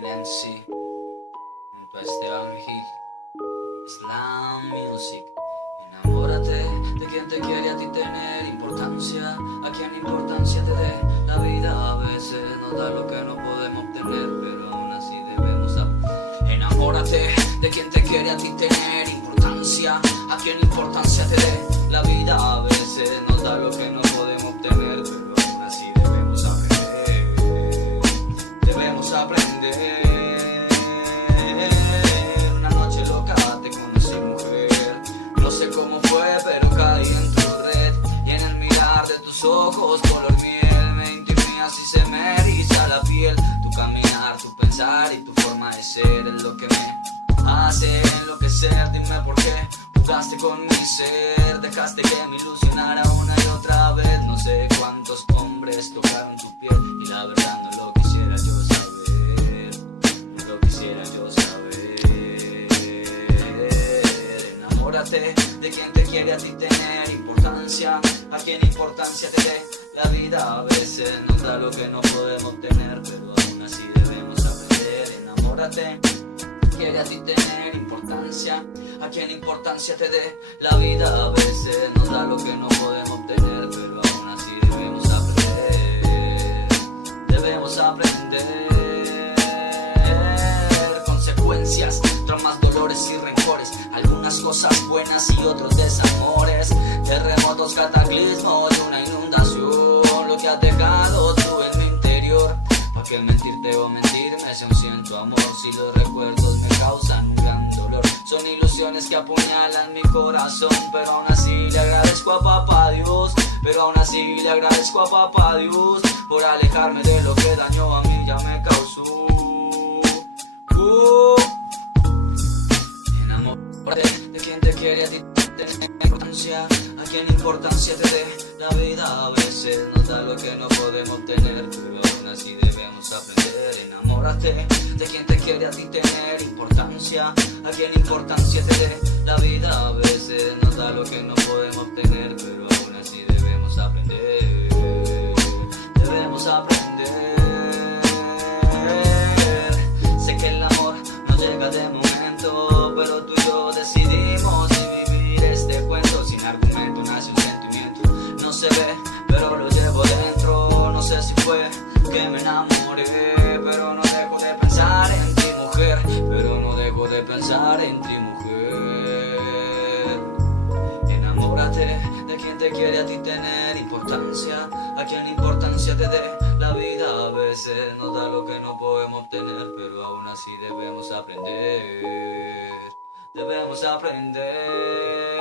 Eminency, junto a Esteban Gil, Slam Music. Enamórate de quien te quiere a ti tener importancia, a quien importancia te dé. La vida a veces nos da lo que no podemos obtener, pero aún así debemos enamórate de quien te quiere a ti tener importancia, a quien importancia te dé. La vida a veces nos da lo que no podemos obtener, pero aún así debemos aprender. Debemos aprender. Una noche loca te conocí, mujer. No sé cómo fue, pero caí en tu red. Y en el mirar de tus ojos color miel me intimías y se me eriza la piel. Tu caminar, tu pensar y tu forma de ser es lo que me hace enloquecer. Dime por qué jugaste con mi ser, dejaste que me ilusionara una y otra vez. No sé cuántos hombres tocaron tu piel y la verdad no lo quisiera yo saber, no lo quisiera yo saber. Enamórate de quien te quiere a ti tener importancia, a quien importancia te dé. La vida a veces nos da lo que no podemos tener, pero aún así debemos aprender. Enamórate, quiere a ti tener importancia, a quien importancia te dé. La vida a veces nos da lo que no podemos tener, pero aún así debemos aprender. Debemos aprender. Consecuencias, traumas, dolores y rencores, algunas cosas buenas y otros desamores, terremotos, cataclismos y una inundación, lo que has dejado tú en mi interior. Pa' que mentirte o mentirme si aún siento amor, si los recuerdos me causan un gran dolor. Son ilusiones que apuñalan mi corazón, pero aún así le agradezco a papá Dios, pero aún así le agradezco a papá Dios por alejarme de lo que daño a mí ya me causó. Enamórate de quien te quiere a ti tener importancia, a quien importancia te dé. La vida a veces nos da lo que no podemos tener, pero aún así debemos aprender. Enamórate de quien te quiere a ti tener importancia, a quien importancia te dé. La vida a veces nos da lo que no podemos tener, pero aún así debemos aprender. Debemos aprender. Sé que el amor no llega de momento, pero tú y yo decidimos vivir este cuento. Sin argumento nace un sentimiento, no se ve, pero lo llevo dentro. No sé si fue que me enamoré, pero no dejo de pensar en ti, mujer. Pero no dejo de pensar en ti, mujer. Enamórate de quien te quiere a ti tener importancia, a quien importancia te dé. La vida a veces nos da lo que no podemos obtener, pero aún así debemos aprender. Debemos aprender.